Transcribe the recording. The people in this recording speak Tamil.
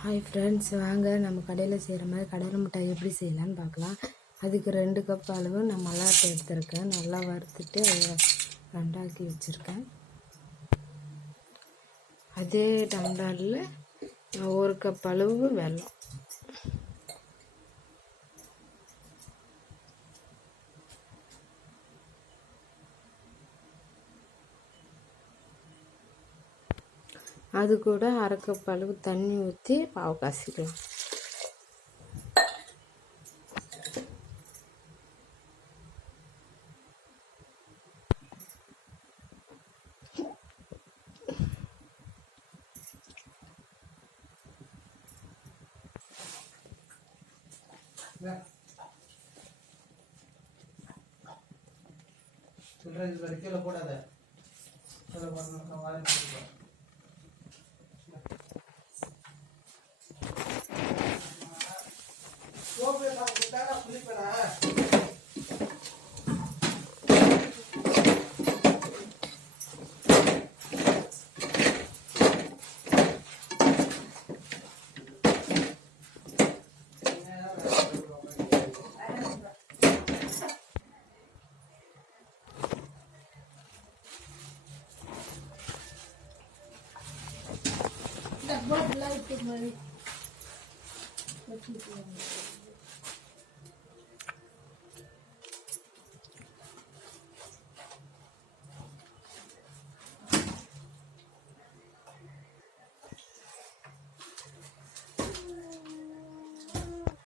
ஹாய் ஃப்ரெண்ட்ஸ் வாங்க நம்ம கடையில் செய்கிற மாதிரி கடலை மிட்டாய் எப்படி செய்யலான்னு பார்க்கலாம். அதுக்கு ரெண்டு கப் அளவு நான் மல்லாட்டை எடுத்திருக்கேன். நல்லா வறுத்துட்டு அதை ரெண்டாக்கி வச்சுருக்கேன். அதே டம்ளரில் ஒரு கப் அளவு வெல்லம். அது கூட அரைக்கப் அளவு தண்ணி ஊற்றி பாவு காசிக்கலாம் சொல்றேன் இது வரைக்கும் கீழே போடாத. கீழே போடணும் நான் डब्बा लाइट के मरी